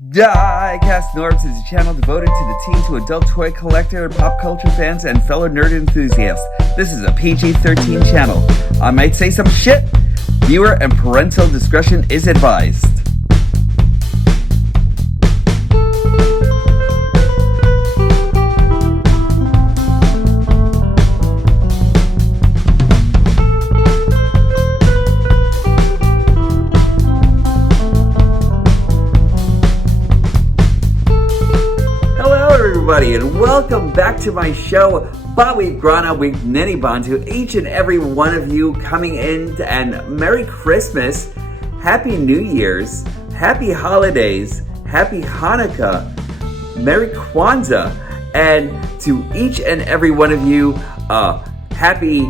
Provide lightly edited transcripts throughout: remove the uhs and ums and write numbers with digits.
Diecast Norbs is a channel devoted to the teen to adult toy collector, pop culture fans, and fellow nerd enthusiasts. This is a PG-13 channel. I might say some shit. Viewer and parental discretion is advised. Everybody, and welcome back to my show. Bawi Grana Week Neniban to each and every one of you coming in, and Merry Christmas, Happy New Year's, Happy Holidays, Happy Hanukkah, Merry Kwanzaa, and to each and every one of you, happy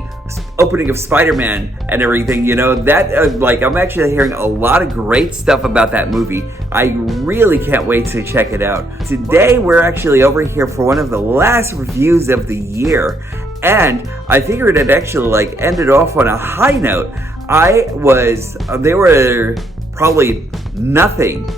opening of Spider-Man and everything. You know, that I'm actually hearing a lot of great stuff about that movie. I really can't wait to check it out. Today we're actually over here for one of the last reviews of the year, and I figured it actually ended off on a high note. They were probably nothing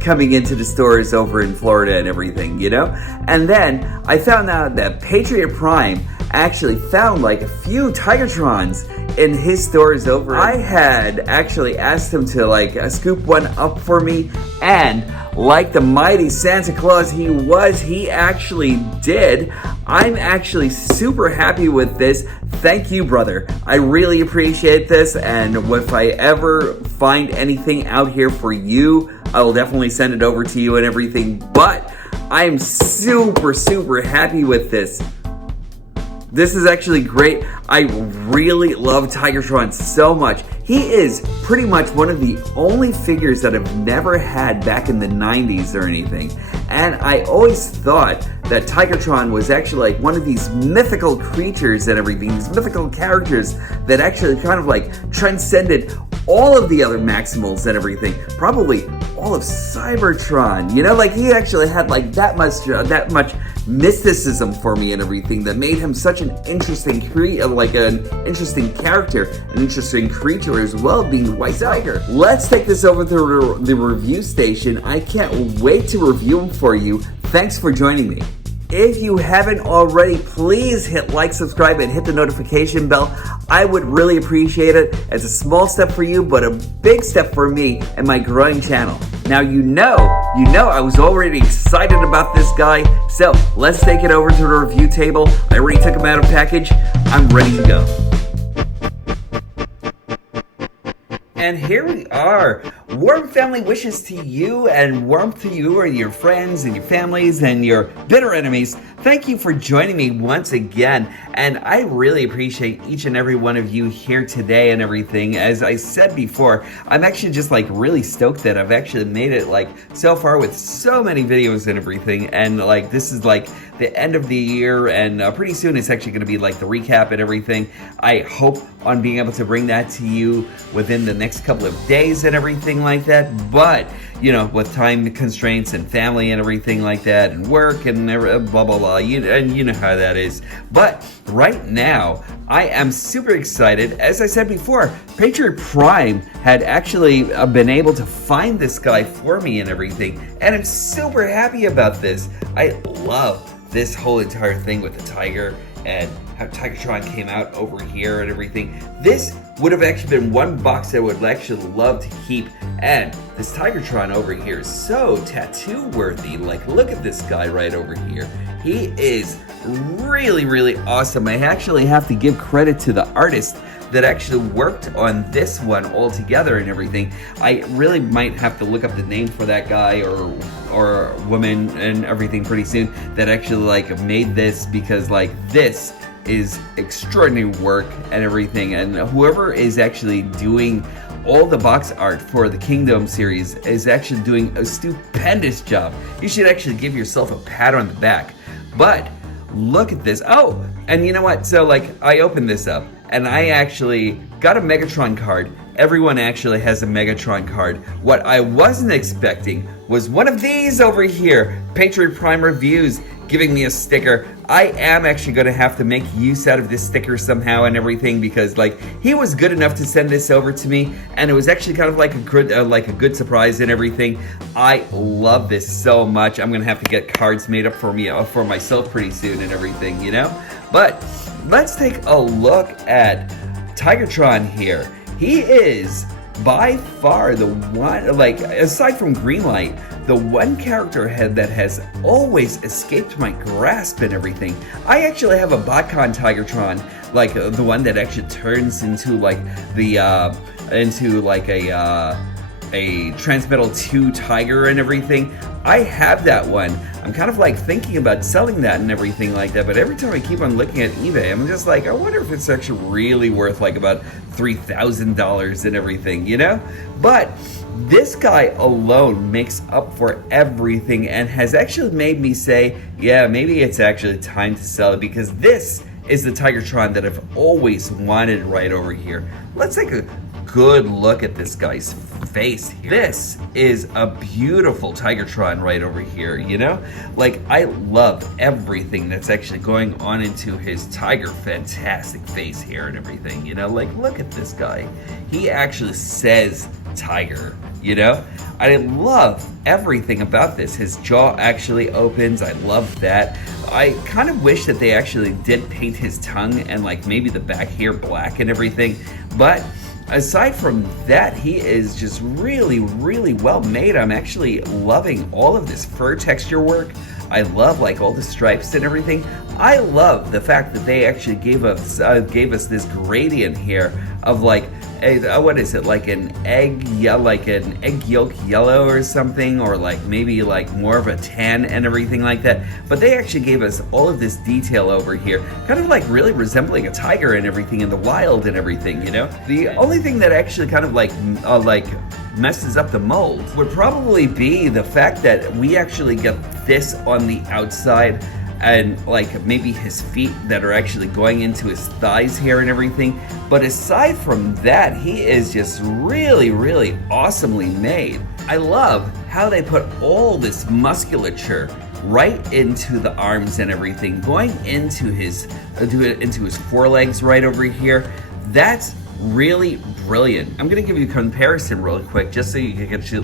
coming into the stores over in Florida and everything, you know? And then I found out that Patriot Prime actually found a few Tigatrons in his stores over. I had actually asked him to scoop one up for me, and like the mighty Santa Claus he actually did. I'm actually super happy with this. Thank you, brother. I really appreciate this, and if I ever find anything out here for you, I will definitely send it over to you and everything. But I'm super happy with this. This is actually great. I really love Tigatron so much. He is pretty much one of the only figures that I've never had back in the 90s or anything. And I always thought that Tigatron was actually one of these mythical creatures and everything, these mythical characters that actually kind of transcended all of the other Maximals and everything. Probably all of Cybertron. You know, he actually had that much mysticism for me and everything that made him such an interesting interesting character, an interesting creature as well, being White Tiger. Let's take this over to the review station. I can't wait to review him for you. Thanks for joining me. If you haven't already, please hit like, subscribe, and hit the notification bell. I would really appreciate it. It's a small step for you, but a big step for me and my growing channel. Now, you know, I was already excited about this guy, so let's take it over to the review table. I already took him out of package. I'm ready to go. And here we are. Warm family wishes to you, and warmth to you and your friends and your families and your bitter enemies. Thank you for joining me once again, and I really appreciate each and every one of you here today and everything. As I said before, I'm actually just really stoked that I've actually made it so far with so many videos and everything, and this is the end of the year, and pretty soon it's actually going to be the recap and everything. I hope on being able to bring that to you within the next couple of days and everything like that, but you know, with time constraints and family and everything like that, and work and blah blah blah, you know how that is. But right now I am super excited. As I said before, Patriot Prime had actually been able to find this guy for me and everything, and I'm super happy about this. I love this whole entire thing with the tiger and how Tigatron came out over here and everything. This would have actually been one box I would actually love to keep. And this Tigatron over here is so tattoo worthy. Look at this guy right over here. He is really awesome. I actually have to give credit to the artist that actually worked on this one all together and everything. I really might have to look up the name for that guy or woman and everything pretty soon that actually made this, because this is extraordinary work and everything. And whoever is actually doing all the box art for the Kingdom series is actually doing a stupendous job. You should actually give yourself a pat on the back. But look at this. Oh, and you know what? So I opened this up and I actually got a Megatron card. Everyone actually has a Megatron card. What I wasn't expecting was one of these over here. Patriot Prime Reviews giving me a sticker. I am actually going to have to make use out of this sticker somehow and everything, because like he was good enough to send this over to me, and it was actually kind of like a good surprise and everything. I love this so much. I'm going to have to get cards made up for me for myself pretty soon and everything, you know? But let's take a look at Tigatron here. He is by far the one, like, aside from Greenlight, the one character that has always escaped my grasp and everything. I actually have a Botcon Tigatron, like the one that actually turns into like a Transmetal 2 Tiger and everything. I have that one. I'm kind of like thinking about selling that and everything like that, but every time I keep on looking at eBay, I'm just like, I wonder if it's actually really worth like about $3,000 and everything, you know? But this guy alone makes up for everything and has actually made me say, yeah, maybe it's actually time to sell it, because this is the Tigatron that I've always wanted right over here. Let's take a good look at this guy's face here. This is a beautiful Tigatron right over here, you know? Like, I love everything that's actually going on into his tiger fantastic face here and everything, you know? Like, look at this guy. He actually says tiger, you know? I love everything about this. His jaw actually opens. I love that. I kind of wish that they actually did paint his tongue and like maybe the back here black and everything, but aside from that, he is just really, really well made. I'm actually loving all of this fur texture work. I love like all the stripes and everything. I love the fact that they actually gave us this gradient here of like what is it, like an egg yolk yellow or something, or like maybe like more of a tan and everything like that. But they actually gave us all of this detail over here, kind of like really resembling a tiger and everything in the wild and everything, you know? The only thing that actually kind of like messes up the mold would probably be the fact that we actually get this on the outside, and like maybe his feet that are actually going into his thighs here and everything. But aside from that, he is just really, really awesomely made. I love how they put all this musculature right into the arms and everything, going into his forelegs right over here. That's really brilliant. I'm gonna give you a comparison real quick, just so you can see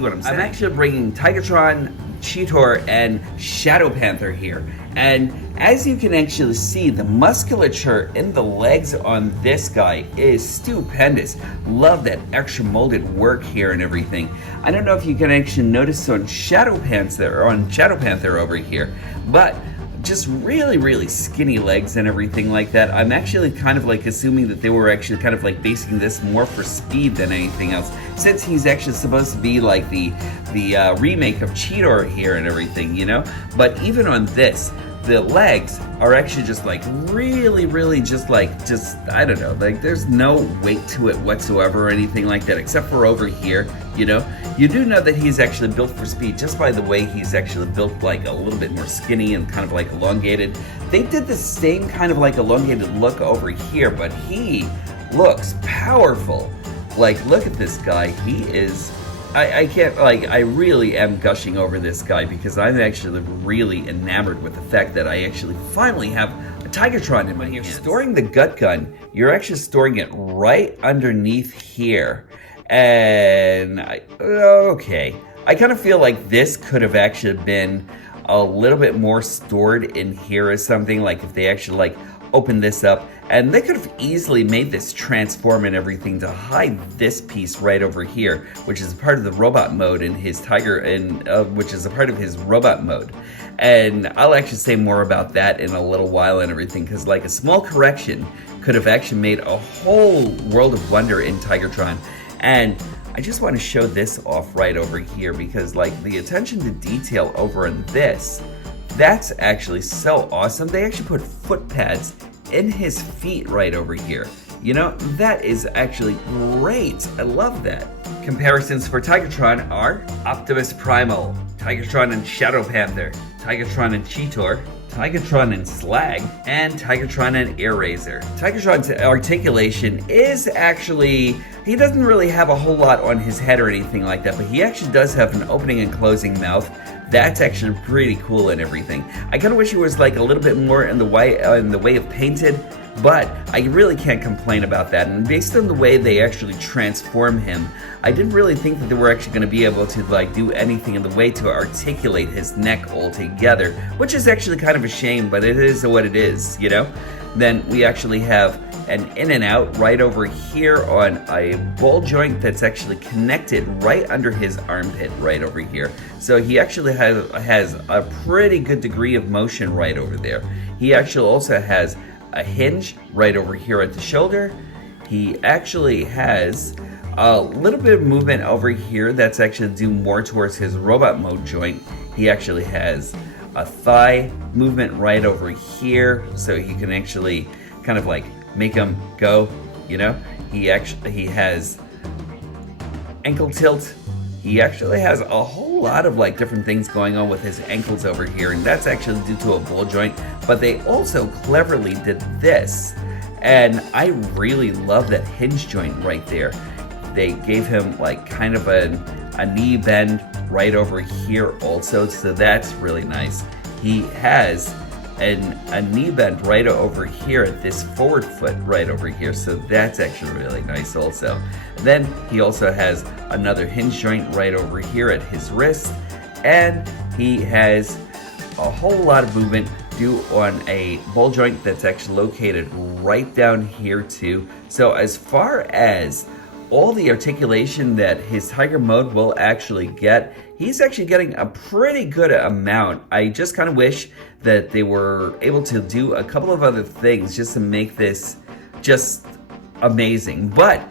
what I'm saying. I'm actually bringing Tigatron, Cheetor, and Shadow Panther here, and as you can actually see, the musculature in the legs on this guy is stupendous. Love that extra molded work here and everything. I don't know if you can actually notice on Shadow Panther over here, but just really, really skinny legs and everything like that. I'm actually kind of like assuming that they were actually kind of like basing this more for speed than anything else, since he's actually supposed to be like the remake of Cheetor here and everything, you know? But even on this, the legs are actually just like really, really just I don't know, like there's no weight to it whatsoever or anything like that, except for over here, you know? You do know that he's actually built for speed just by the way he's actually built like a little bit more skinny and kind of like elongated. They did the same kind of like elongated look over here, but he looks powerful. Like, look at this guy. He is, I can't, like, I really am gushing over this guy because I'm actually really enamored with the fact that I actually finally have a Tigatron in my hands. You're storing the gut gun, you're actually storing it right underneath here. And, okay. I kind of feel like this could have actually been a little bit more stored in here or something, like if they actually, like, open this up, and they could have easily made this transform and everything to hide this piece right over here, which is part of the robot mode in his tiger, and which is a part of his robot mode. And I'll actually say more about that in a little while and everything, because like a small correction could have actually made a whole world of wonder in Tigatron. And I just want to show this off right over here, because like the attention to detail over in this, that's actually so awesome. They actually put foot pads in his feet right over here. You know, that is actually great. I love that. Comparisons for Tigatron are Optimus Primal, Tigatron and Shadow Panther, Tigatron and Cheetor, Tigatron and Slag, and Tigatron and Eraser. Tigatron's articulation is actually, he doesn't really have a whole lot on his head or anything like that, but he actually does have an opening and closing mouth that's actually pretty cool and everything. I kind of wish it was like a little bit more in the way of painted, but I really can't complain about that. And based on the way they actually transform him, I didn't really think that they were actually going to be able to like do anything in the way to articulate his neck altogether, which is actually kind of a shame, but it is what it is, you know? Then we actually have an in and out right over here on a ball joint that's actually connected right under his armpit right over here. So he actually has a pretty good degree of motion right over there. He actually also has a hinge right over here at the shoulder. He actually has a little bit of movement over here that's actually due more towards his robot mode joint. He actually has a thigh movement right over here, so he can actually kind of like make him go, you know. He has ankle tilt. He actually has a whole lot of like different things going on with his ankles over here, and that's actually due to a ball joint. But they also cleverly did this, and I really love that hinge joint right there. They gave him like kind of a knee bend right over here also, so that's really nice. He has a knee bend right over here at this forward foot right over here, so that's actually really nice also. Then he also has another hinge joint right over here at his wrist, and he has a whole lot of movement due on a ball joint that's actually located right down here too. So as far as all the articulation that his Tiger mode will actually get, he's actually getting a pretty good amount. I just kind of wish that they were able to do a couple of other things just to make this just amazing. But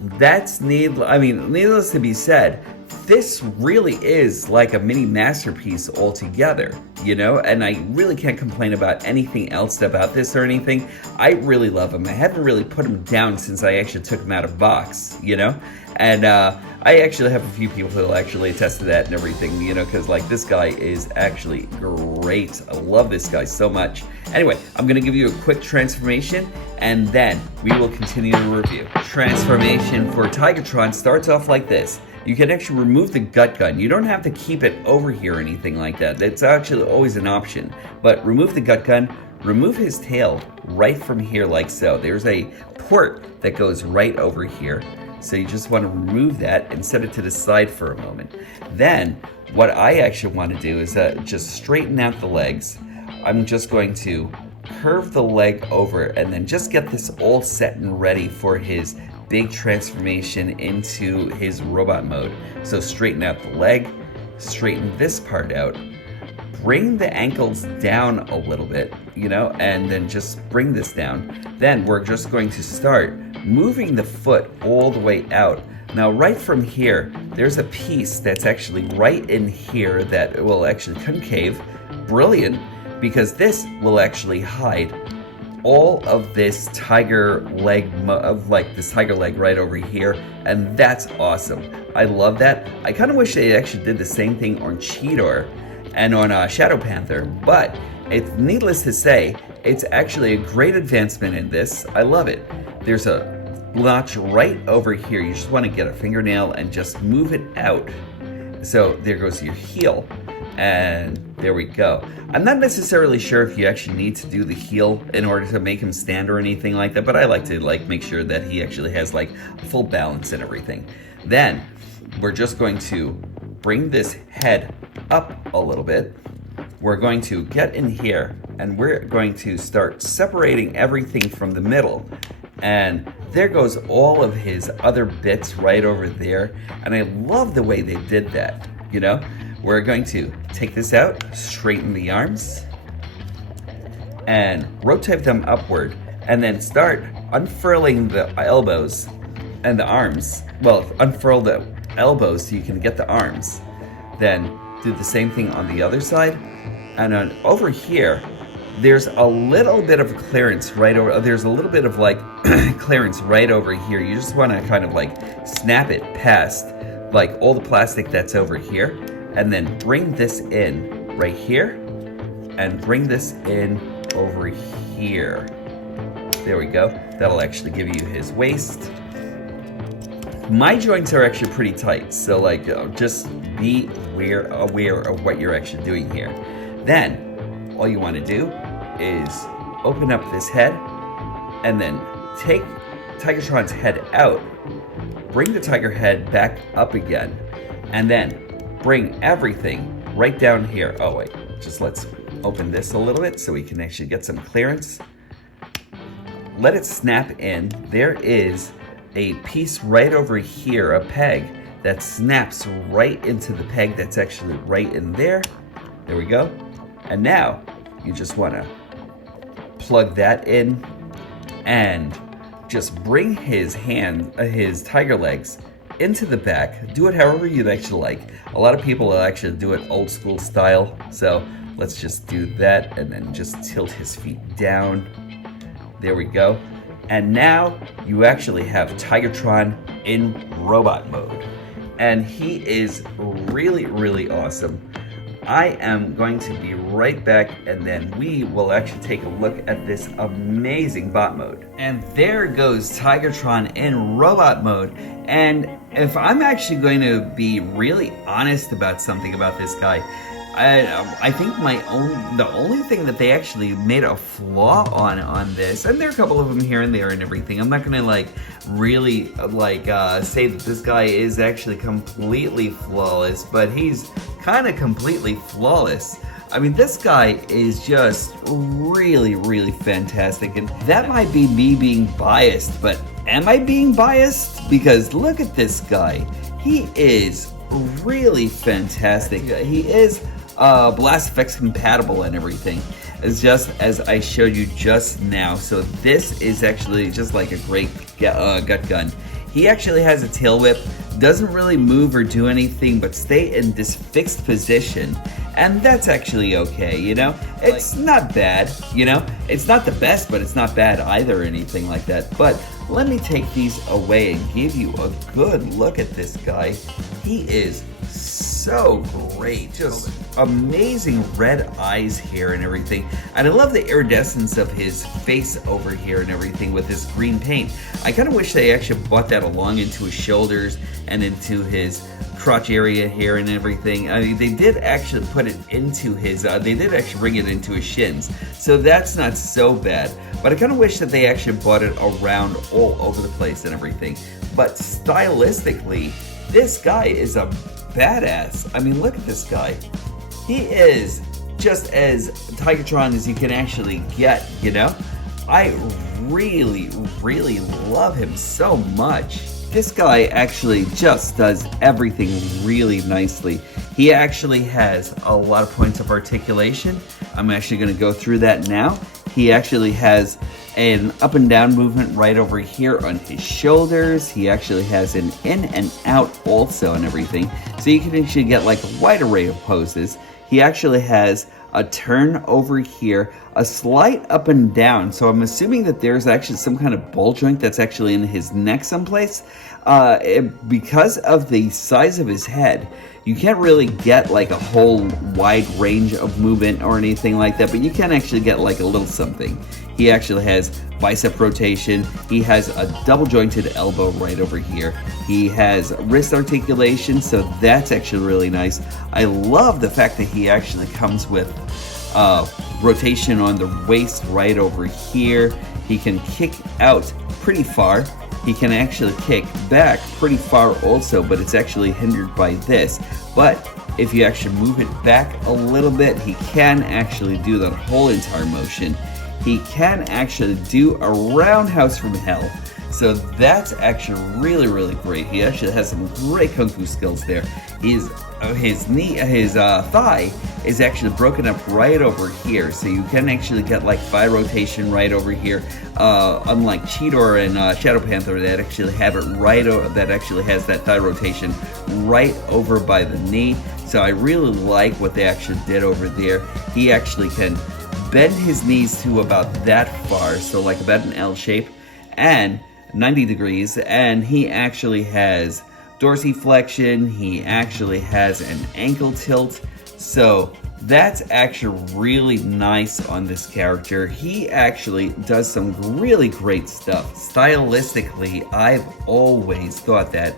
that's needless to be said, this really is like a mini masterpiece altogether, you know, and I really can't complain about anything else about this or anything. I really love him. I haven't really put him down since I actually took him out of box, you know, and I actually have a few people who will actually attest to that and everything, you know, because like this guy is actually great. I love this guy so much. Anyway, I'm going to give you a quick transformation, and then we will continue the review. Transformation for Tigatron starts off like this. You can actually remove the gut gun. You don't have to keep it over here or anything like that. That's actually always an option. But remove the gut gun, remove his tail right from here like so. There's a port that goes right over here. So you just want to remove that and set it to the side for a moment. Then what I actually want to do is just straighten out the legs. I'm just going to curve the leg over and then just get this all set and ready for his big transformation into his robot mode. So straighten out the leg, straighten this part out, bring the ankles down a little bit, you know, and then just bring this down. Then we're just going to start moving the foot all the way out. Now right from here, there's a piece that's actually right in here that will actually concave. Brilliant, because this will actually hide all of this tiger leg, this tiger leg right over here, and that's awesome. I love that. I kind of wish they actually did the same thing on Cheetor and on Shadow Panther, but it's needless to say, it's actually a great advancement in this. I love it. There's a notch right over here. You just want to get a fingernail and just move it out. So there goes your heel. And there we go. I'm not necessarily sure if you actually need to do the heel in order to make him stand or anything like that, but I like to make sure that he actually has full balance and everything. Then we're just going to bring this head up a little bit. We're going to get in here and we're going to start separating everything from the middle. And there goes all of his other bits right over there. And I love the way they did that, you know? We're going to take this out, straighten the arms, and rotate them upward, and then start unfurling the elbows and the arms. Well, unfurl the elbows so you can get the arms. Then do the same thing on the other side. And then over here, there's a little bit of clearance right over, there's a little bit of clearance right over here. You just want to kind of snap it past all the plastic that's over here. And then bring this in right here, and bring this in over here. There we go. That'll actually give you his waist. my joints are actually pretty tight, so like just be aware of what you're actually doing here. Then all you want to do is open up this head and then take Tigatron's head out, bring the tiger head back up again, and then bring everything right down here. Oh wait, just let's open this a little bit so we can actually get some clearance. Let it snap in. There is a piece right over here, a peg that snaps right into the peg that's actually right in there. There we go. And now you just want to plug that in and just bring his tiger legs into the back. Do it however you'd actually like. A lot of people will actually do it old school style, so let's just do that and then just tilt his feet down. There we go. And now you actually have Tigatron in robot mode. And he is really, really awesome. I am going to be right back, and then we will actually take a look at this amazing bot mode. And there goes Tigatron in robot mode. And if I'm actually going to be really honest about something about this guy, I think the only thing that they actually made a flaw on this, and there are a couple of them here and there and everything. I'm not gonna really say that this guy is actually completely flawless, but he's kind of completely flawless. I mean, this guy is just really, really fantastic, and that might be me being biased, but am I being biased? Because look at this guy. He is really fantastic. He is Blast Effects compatible and everything, just as I showed you just now. So this is actually just like a great gut gun. He actually has a tail whip, doesn't really move or do anything but stay in this fixed position, and that's actually okay, you know? It's not bad, you know? It's not the best, but it's not bad either or anything like that. But let me take these away and give you a good look at this guy. He is so great, just amazing red eyes here and everything, and I love the iridescence of his face over here and everything with this green paint. I kind of wish they actually brought that along into his shoulders and into his crotch area here and everything. I mean, they did actually put it into his, they did actually bring it into his shins, so that's not so bad, but I kind of wish that they actually brought it around all over the place and everything. But stylistically, this guy is a badass. I mean, look at this guy. He is just as Tigatron as you can actually get, you know? I really, really love him so much. This guy actually just does everything really nicely. He actually has a lot of points of articulation. I'm actually going to go through that now. He actually has an up and down movement right over here on his shoulders. He actually has an in and out also and everything. So you can actually get like a wide array of poses. He actually has a turn over here, a slight up and down. So I'm assuming that there's actually some kind of ball joint that's actually in his neck someplace. Because of the size of his head, you can't really get like a whole wide range of movement or anything like that, but you can actually get like a little something. He actually has bicep rotation. He has a double jointed elbow right over here. He has wrist articulation, so that's actually really nice. I love the fact that he actually comes with rotation on the waist right over here. He can kick out pretty far. He can actually kick back pretty far also, but it's actually hindered by this. But if you actually move it back a little bit, he can actually do that whole entire motion. He can actually do a roundhouse from hell. So that's actually really, really great. He actually has some great kung fu skills there. His thigh is actually broken up right over here, so you can actually get like thigh rotation right over here. Unlike Cheetor and Shadow Panther, that actually have it right. That actually has that thigh rotation right over by the knee. So I really like what they actually did over there. He actually can bend his knees to about that far, so like about an L shape, and 90 degrees, and he actually has dorsiflexion. He actually has an ankle tilt, so That's actually really nice on this character. He actually does some really great stuff. Stylistically, I've always thought that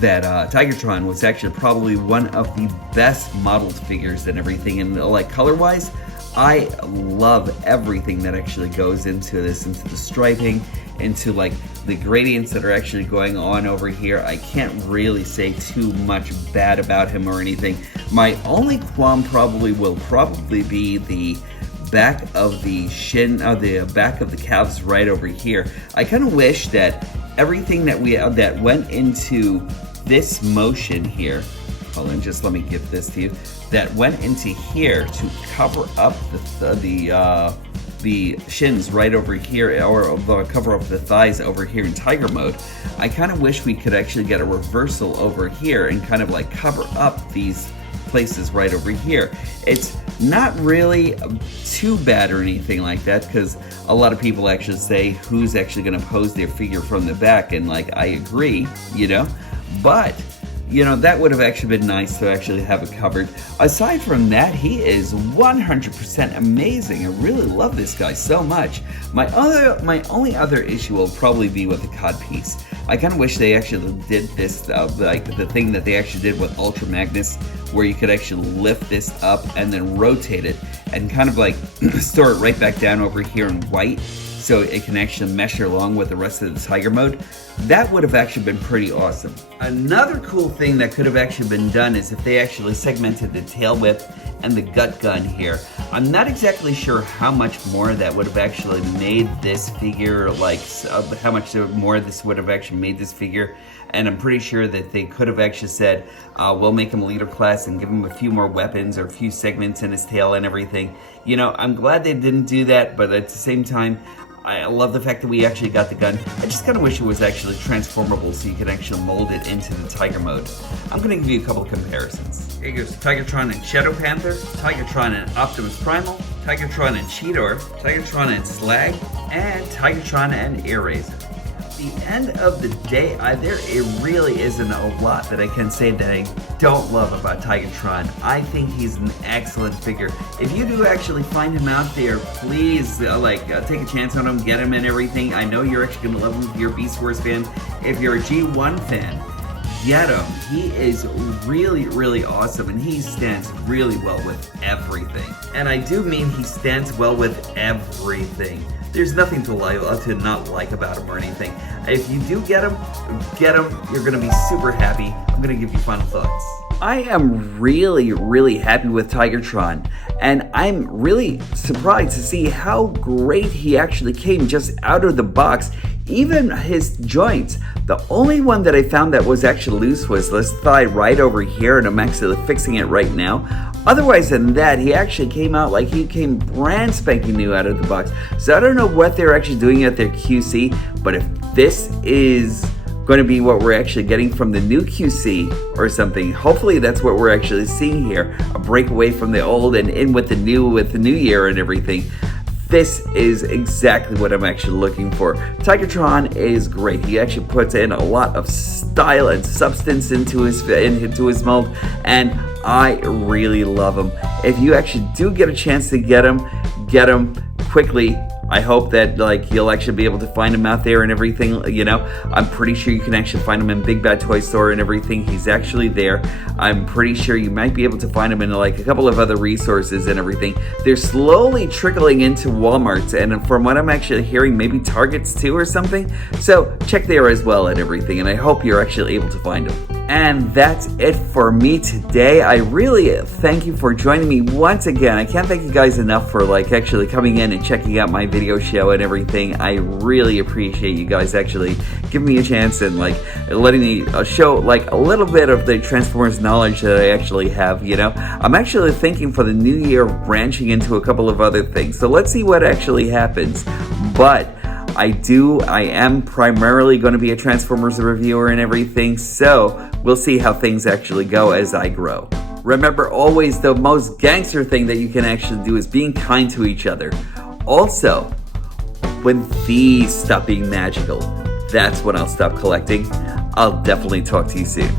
Tigatron was actually probably one of the best modeled figures and everything. And like color-wise, I love everything that actually goes into this, into the striping, into like the gradients that are actually going on over here. I can't really say too much bad about him or anything. My only qualm will probably be the back of the shin, the back of the calves right over here. I kind of wish that everything that went into this motion here, hold on, just let me give this to you, that went into here to cover up the shins right over here, or cover up the thighs over here in Tiger mode. I kind of wish we could actually get a reversal over here and kind of like cover up these places right over here. It's not really too bad or anything like that, because a lot of people actually say who's actually going to pose their figure from the back, and like I agree, you know, but you know, that would have actually been nice to actually have it covered. Aside from that, he is 100% amazing. I really love this guy so much. My only other issue will probably be with the codpiece. I kind of wish they actually did this, like the thing that they actually did with Ultra Magnus, where you could actually lift this up and then rotate it and kind of like store it right back down over here in white, so it can actually mesh along with the rest of the Tiger mode. That would have actually been pretty awesome. Another cool thing that could have actually been done is if they actually segmented the tail whip and the gut gun here. I'm not exactly sure how much more that would have actually made this figure, like how much more this would have actually made this figure. And I'm pretty sure that they could have actually said, we'll make him leader class and give him a few more weapons or a few segments in his tail and everything. You know, I'm glad they didn't do that, but at the same time, I love the fact that we actually got the gun. I just kind of wish it was actually transformable so you could actually mold it into the Tiger mode. I'm going to give you a couple comparisons. Here goes Tigatron and Shadow Panther, Tigatron and Optimus Primal, Tigatron and Cheetor, Tigatron and Slag, and Tigatron and Eraser. At the end of the day, there really isn't a lot that I can say that I don't love about Tigatron. I think he's an excellent figure. If you do actually find him out there, please take a chance on him, get him and everything. I know you're actually gonna love him if you're a Beast Wars fan. If you're a G1 fan, get him. He is really, really awesome, and he stands really well with everything. And I do mean he stands well with everything. There's nothing to not like about him or anything. If you do get him, you're gonna be super happy. I'm gonna give you final thoughts. I am really, really happy with Tigatron, and I'm really surprised to see how great he actually came just out of the box. Even his joints. The only one that I found that was actually loose was this thigh right over here, and I'm actually fixing it right now. Otherwise than that, he actually came out like he came brand spanking new out of the box. So I don't know what they're actually doing at their QC, but if this is going to be what we're actually getting from the new QC or something, hopefully that's what we're actually seeing here. A break away from the old and in with the new year and everything. This is exactly what I'm actually looking for. Tigatron is great. He actually puts in a lot of style and substance into his mold, and I really love him. If you actually do get a chance to get him quickly. I hope that you'll actually be able to find him out there and everything. You know, I'm pretty sure you can actually find him in Big Bad Toy Store and everything. He's actually there. I'm pretty sure you might be able to find him in a couple of other resources and everything. They're slowly trickling into Walmarts, and from what I'm actually hearing, maybe Targets too or something. So check there as well and everything, and I hope you're actually able to find him. And that's it for me today. I really thank you for joining me once again. I can't thank you guys enough for actually coming in and checking out my video show and everything. I really appreciate you guys actually giving me a chance and letting me show a little bit of the Transformers knowledge that I actually have, you know. I'm actually thinking for the new year of branching into a couple of other things. So let's see what actually happens. But I am primarily going to be a Transformers reviewer and everything, so we'll see how things actually go as I grow. Remember, always the most gangster thing that you can actually do is being kind to each other. Also, when these stop being magical, that's when I'll stop collecting. I'll definitely talk to you soon.